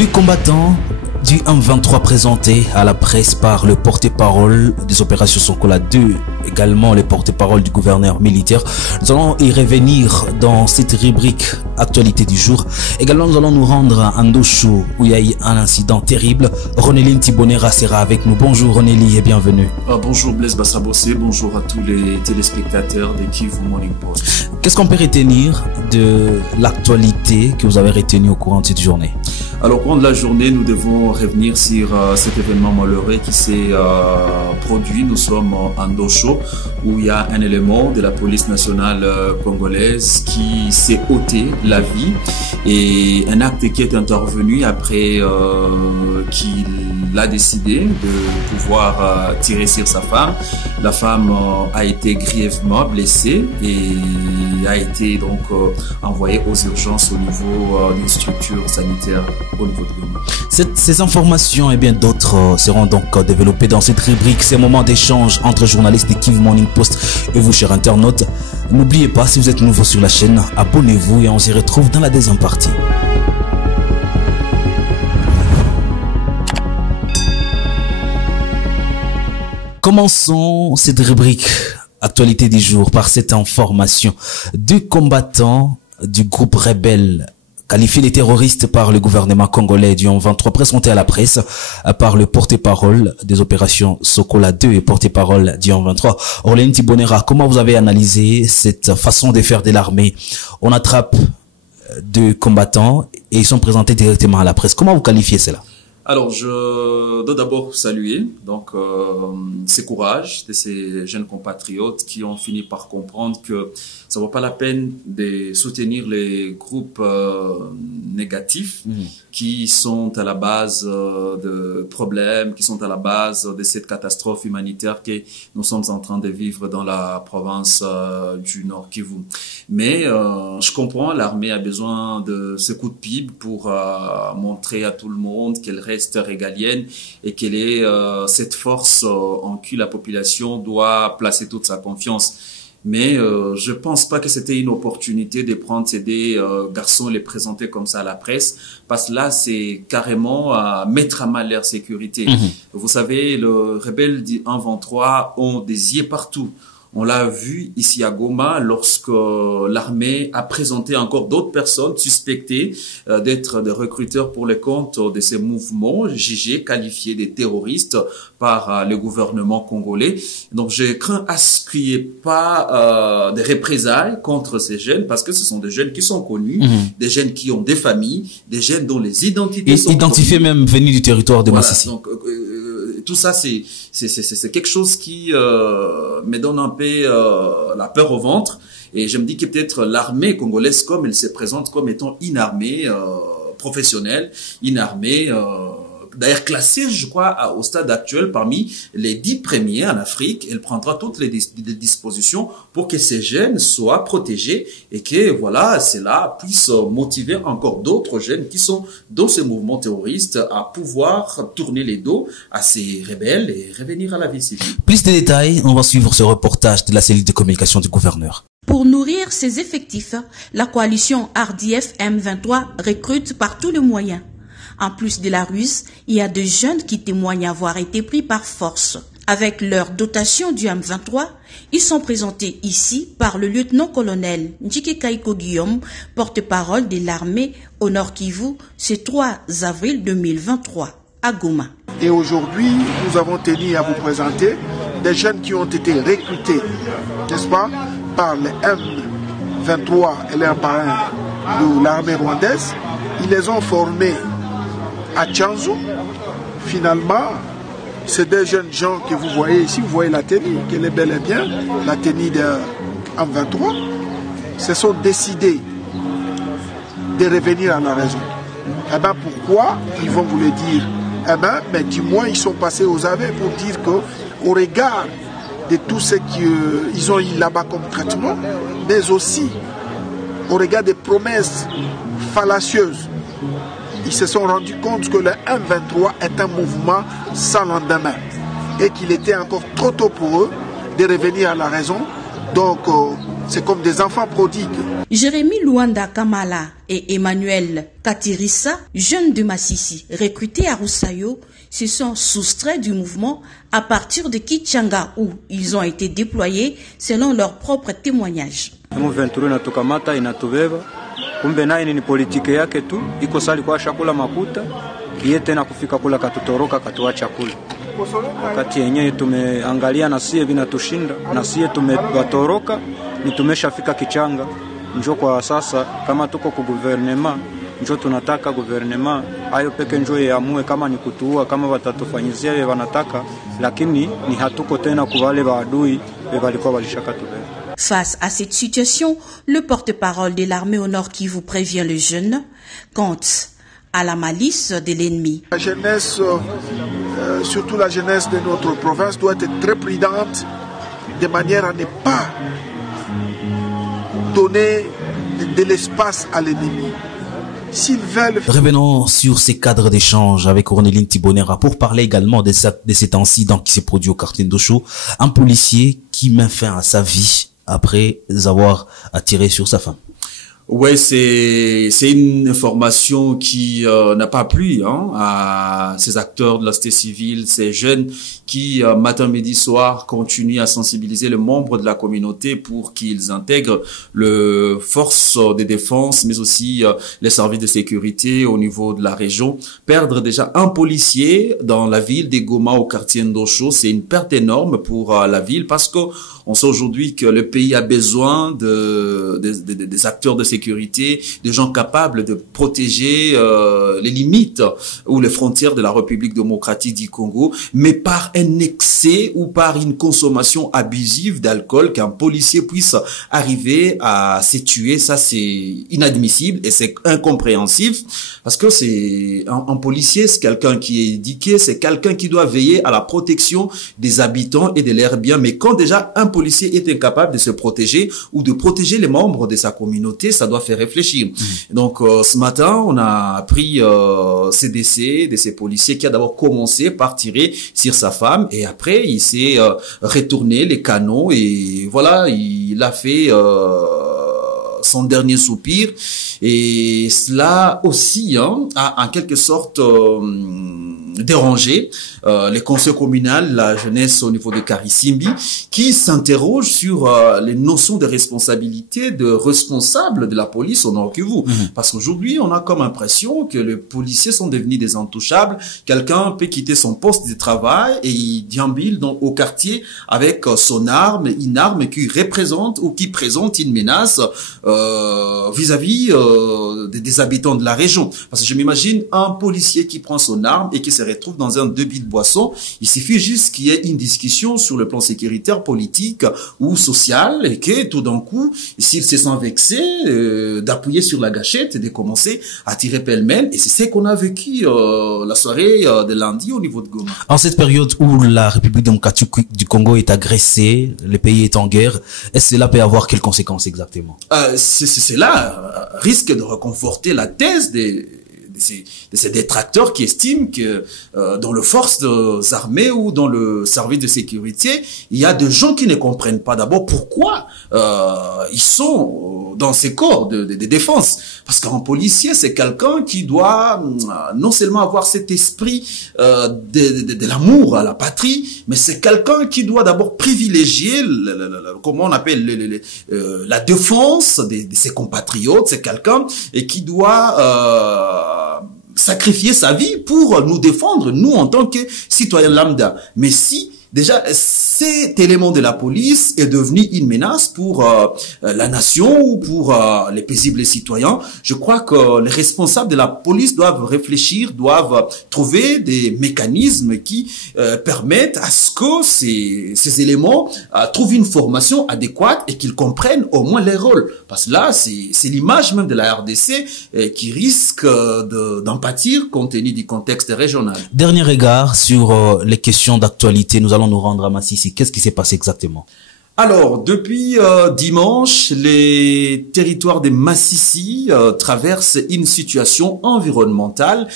Deux combattants du M23 présentés à la presse par le porte-parole des opérations Sokola 2, également le porte-parole du gouverneur militaire. Nous allons y revenir dans cette rubrique actualité du jour. Également, nous allons nous rendre à Ndosho où il y a eu un incident terrible. Ronéline Tibonera sera avec nous. Bonjour Ronélie et bienvenue. Bonjour Blaise Bassabossé, bonjour à tous les téléspectateurs de Kivu Morning Post. Qu'est-ce qu'on peut retenir de l'actualité que vous avez retenue au courant de cette journée? Alors, au cours de la journée, nous devons revenir sur cet événement malheureux qui s'est produit. Nous sommes en Ndosho, où il y a un élément de la police nationale congolaise qui s'est ôté la vie. Et un acte qui est intervenu après qu'il a décidé de pouvoir tirer sur sa femme. La femme a été grièvement blessée et a été donc envoyée aux urgences au niveau d'une structure sanitaire au niveau de Goma. Ces informations et bien d'autres seront donc développées dans cette rubrique, ces moments d'échange entre journalistes de Kivu Morning Post et vous, chers internautes. N'oubliez pas, si vous êtes nouveau sur la chaîne, abonnez-vous et on s'y retrouve dans la deuxième partie. Commençons cette rubrique actualité du jour par cette information. Deux combattants du groupe rebelle qualifiés de terroristes par le gouvernement congolais du M23 présentés à la presse par le porte-parole des opérations Sokola 2 et porte-parole du M23. Ronéline Tibonera, comment vous avez analysé cette façon de faire de l'armée? On attrape deux combattants et ils sont présentés directement à la presse. Comment vous qualifiez cela? Alors, je dois d'abord saluer donc ces courages de ces jeunes compatriotes qui ont fini par comprendre que ça vaut pas la peine de soutenir les groupes négatifs qui sont à la base de problèmes, qui sont à la base de cette catastrophe humanitaire que nous sommes en train de vivre dans la province du Nord Kivu. Mais je comprends, l'armée a besoin de ce coup de pied pour montrer à tout le monde qu'elle reste régalienne et qu'elle est cette force en qui la population doit placer toute sa confiance. Mais je pense pas que c'était une opportunité de prendre ces deux garçons et les présenter comme ça à la presse, parce que là c'est carrément mettre à mal leur sécurité. Vous savez, le rebelle du M23 ont des yeux partout. On l'a vu ici à Goma lorsque l'armée a présenté encore d'autres personnes suspectées d'être des recruteurs pour le compte de ces mouvements jugés, qualifiés de terroristes par le gouvernement congolais. Donc je crains à ce qu'il n'y ait pas des représailles contre ces jeunes, parce que ce sont des jeunes qui sont connus, des jeunes qui ont des familles, des jeunes dont les identités sont identifiés connues. Même venus du territoire de Massissi. Donc, tout ça, c'est quelque chose qui me donne un peu la peur au ventre. Et je me dis que peut-être l'armée congolaise, comme elle se présente comme étant une armée professionnelle, une armée d'ailleurs classée, je crois, au stade actuel parmi les 10 premiers en Afrique. Elle prendra toutes les dispositions pour que ces jeunes soient protégés et que, voilà, cela puisse motiver encore d'autres jeunes qui sont dans ce mouvement terroriste à pouvoir tourner les dos à ces rebelles et revenir à la vie civile. Plus de détails, on va suivre ce reportage de la cellule de communication du gouverneur. Pour nourrir ses effectifs, la coalition RDF M23 recrute par tous les moyens. En plus de la ruse, il y a des jeunes qui témoignent avoir été pris par force. Avec leur dotation du M23, ils sont présentés ici par le lieutenant-colonel Njike Kaiko Guillaume, porte-parole de l'armée au Nord Kivu, ce 3 avril 2023 à Goma. Et aujourd'hui, nous avons tenu à vous présenter des jeunes qui ont été recrutés, n'est-ce pas, par le M23 et leurs parrains de l'armée rwandaise. Ils les ont formés à Tchanzu. Finalement, c'est des jeunes gens que vous voyez ici, vous voyez la tenue, qu'elle est bel et bien la tenue de M23, se sont décidés de revenir à la raison. Eh bien, pourquoi ils vont vous le dire? Eh bien, mais du moins, ils sont passés aux aveux pour dire qu'au regard de tout ce qu'ils ont eu là-bas comme traitement, mais aussi au regard des promesses fallacieuses, ils se sont rendus compte que le M23 est un mouvement sans lendemain et qu'il était encore trop tôt pour eux de revenir à la raison. Donc, c'est comme des enfants prodigues. Jérémy Luanda Kamala et Emmanuel Katirissa, jeunes de Massissi, recrutés à Roussayo, se sont soustraits du mouvement à partir de Kichanga où ils ont été déployés selon leurs propres témoignages. M23 inatukamata inatubeba, kumbe naye ni politike yake tu, iko sali kwa chakula makuta, kiye tena kufika kula katutoroka katuacha kula. Wakati yenyewe tumeangalia na sie vinatushinda, na sie tumetoroka, ni tumeshafika Kichanga. Njo kwa sasa kama tuko ku gouvernement, njo tunataka gouvernement ayo peke njo yaamue kama ni kutuua, kama watatufanyizia yeye wanataka, lakini ni hatuko tena kwa wale waadui walikuwa walishakatubeba. Face à cette situation, le porte-parole de l'armée au Nord Kivu prévient les jeunes quant à la malice de l'ennemi. La jeunesse, surtout la jeunesse de notre province, doit être très prudente de manière à ne pas donner de l'espace à l'ennemi. S'ils veulent... Revenons sur ces cadres d'échange avec Orneline Tibonera pour parler également de cet incident qui s'est produit au quartier d'Ocho. Un policier qui met fin à sa vie après avoir attiré sur sa femme. Ouais, c'est une information qui n'a pas plu à ces acteurs de la société civile, ces jeunes qui matin, midi, soir continuent à sensibiliser les membres de la communauté pour qu'ils intègrent le force de défense, mais aussi les services de sécurité au niveau de la région. Perdre déjà un policier dans la ville des Goma au quartier d'Ocho, c'est une perte énorme pour la ville parce que on sait aujourd'hui que le pays a besoin des acteurs de sécurité, des gens capables de protéger les limites ou les frontières de la République démocratique du Congo, mais par un excès ou par une consommation abusive d'alcool, qu'un policier puisse arriver à se tuer, ça c'est inadmissible et c'est incompréhensible parce que c'est un policier, c'est quelqu'un qui est éduqué, c'est quelqu'un qui doit veiller à la protection des habitants et de leurs biens, mais quand déjà un policier est incapable de se protéger ou de protéger les membres de sa communauté, ça doit faire réfléchir. Donc ce matin, on a appris ces décès de ces policiers qui a d'abord commencé par tirer sur sa femme et après il s'est retourné les canons et voilà, il a fait son dernier soupir et cela aussi a en quelque sorte dérangé les conseils communaux, la jeunesse au niveau de Karisimbi, qui s'interrogent sur les notions de responsabilité de responsables de la police au Nord Kivu. Parce qu'aujourd'hui, on a comme impression que les policiers sont devenus des intouchables. Quelqu'un peut quitter son poste de travail et il déambule au quartier avec son arme, une arme qui représente ou qui présente une menace vis-à-vis des habitants de la région. Parce que je m'imagine un policier qui prend son arme et qui se retrouve dans un débit de boisson. Il suffit juste qu'il y ait une discussion sur le plan sécuritaire, politique ou social et que tout d'un coup, s'il se sent vexé, d'appuyer sur la gâchette et de commencer à tirer pêle-mêle. Et c'est ce qu'on a vécu la soirée de lundi au niveau de Goma. En cette période où la République démocratique du Congo est agressée, le pays est en guerre, est-ce que cela peut avoir quelles conséquences exactement? Cela risque de reconforter la thèse de ces détracteurs qui estiment que dans les forces armées ou dans le service de sécurité, il y a des gens qui ne comprennent pas d'abord pourquoi ils sont dans ces corps de défense. Parce qu'un policier, c'est quelqu'un qui doit non seulement avoir cet esprit de l'amour à la patrie, mais c'est quelqu'un qui doit d'abord privilégier, comment on appelle, la défense de ses compatriotes. C'est quelqu'un qui doit sacrifier sa vie pour nous défendre, nous en tant que citoyens lambda. Mais si déjà cet élément de la police est devenu une menace pour la nation ou pour les paisibles citoyens, je crois que les responsables de la police doivent réfléchir, doivent trouver des mécanismes qui permettent à ce que ces éléments trouvent une formation adéquate et qu'ils comprennent au moins les rôles. Parce que là, c'est l'image même de la RDC qui risque d'en pâtir compte tenu du contexte régional. Dernier regard sur les questions d'actualité. Nous allons nous rendre à Massissi. Qu'est-ce qui s'est passé exactement? Alors, depuis dimanche, les territoires des Massissi traversent une situation environnementale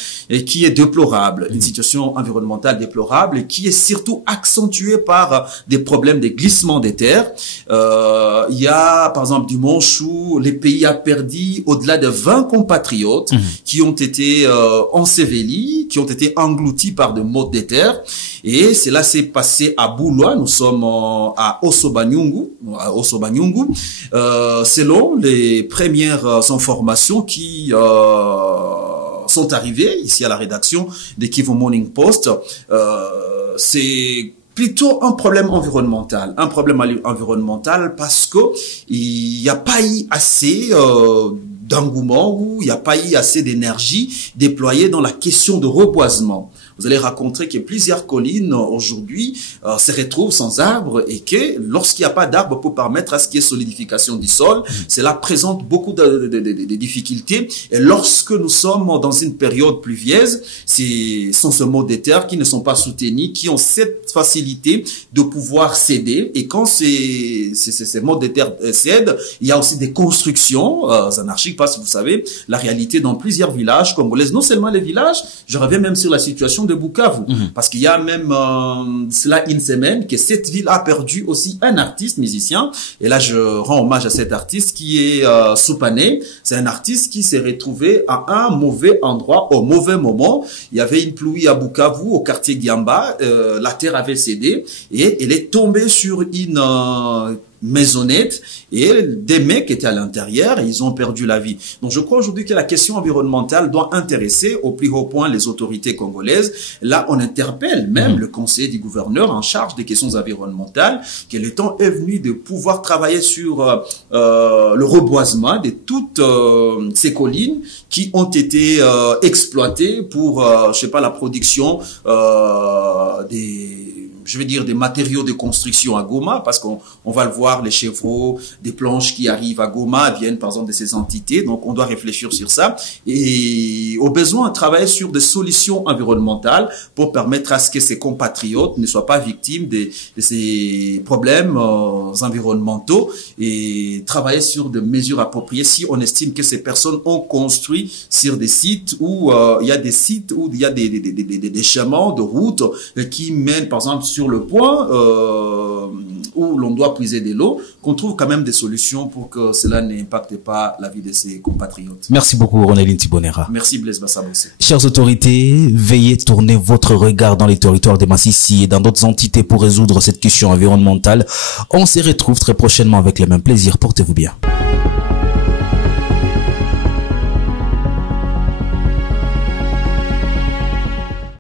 qui est déplorable. Une situation environnementale déplorable et qui est surtout accentuée par des problèmes de glissement des terres. Il y a, par exemple, dimanche où les pays a perdu au-delà de 20 compatriotes qui ont été ensevelis, qui ont été engloutis par de mottes des terres. Et cela s'est passé à Boulois. Nous sommes à Osobanyungu. Selon les premières informations qui sont arrivées ici à la rédaction de Kivu Morning Post, c'est plutôt un problème environnemental. Un problème environnemental parce que il n'y a pas eu assez d'engouement ou il n'y a pas eu assez d'énergie déployée dans la question de reboisement. Vous allez rencontrer que plusieurs collines aujourd'hui se retrouvent sans arbres et que lorsqu'il n'y a pas d'arbres pour permettre à ce qu'il y ait solidification du sol, cela présente beaucoup de difficultés. Et lorsque nous sommes dans une période pluvieuse, ce sont ces maux de terre qui ne sont pas soutenus, qui ont cette facilité de pouvoir céder. Et quand ces maux de terre cèdent, il y a aussi des constructions anarchiques parce que vous savez, la réalité dans plusieurs villages congolais, non seulement les villages, je reviens même sur la situation de Bukavu, parce qu'il y a même cela une semaine que cette ville a perdu aussi un artiste musicien, et là je rends hommage à cet artiste qui est Soupané. C'est un artiste qui s'est retrouvé à un mauvais endroit au mauvais moment. Il y avait une pluie à Bukavu, au quartier Giamba, la terre avait cédé et elle est tombée sur une maisonnette et des mecs étaient à l'intérieur et ils ont perdu la vie. Donc je crois aujourd'hui que la question environnementale doit intéresser au plus haut point les autorités congolaises. Là, on interpelle même le conseiller du gouverneur en charge des questions environnementales que le temps est venu de pouvoir travailler sur le reboisement de toutes ces collines qui ont été exploitées pour, je sais pas, la production des matériaux de construction à Goma, parce qu'on va le voir, les chevaux, des planches qui arrivent à Goma viennent par exemple de ces entités, donc on doit réfléchir sur ça et au besoin travailler sur des solutions environnementales pour permettre à ce que ces compatriotes ne soient pas victimes de ces problèmes environnementaux et travailler sur des mesures appropriées si on estime que ces personnes ont construit sur des sites où il y a des sites où il y a des chemins de route qui mènent par exemple sur le point où l'on doit puiser de l'eau, qu'on trouve quand même des solutions pour que cela n'impacte pas la vie de ses compatriotes. Merci beaucoup, Ronaldine Tibonera. Merci, Blaise Bassabossé. Chères autorités, veillez tourner votre regard dans les territoires des Massissi et dans d'autres entités pour résoudre cette question environnementale. On se retrouve très prochainement avec le même plaisir. Portez-vous bien.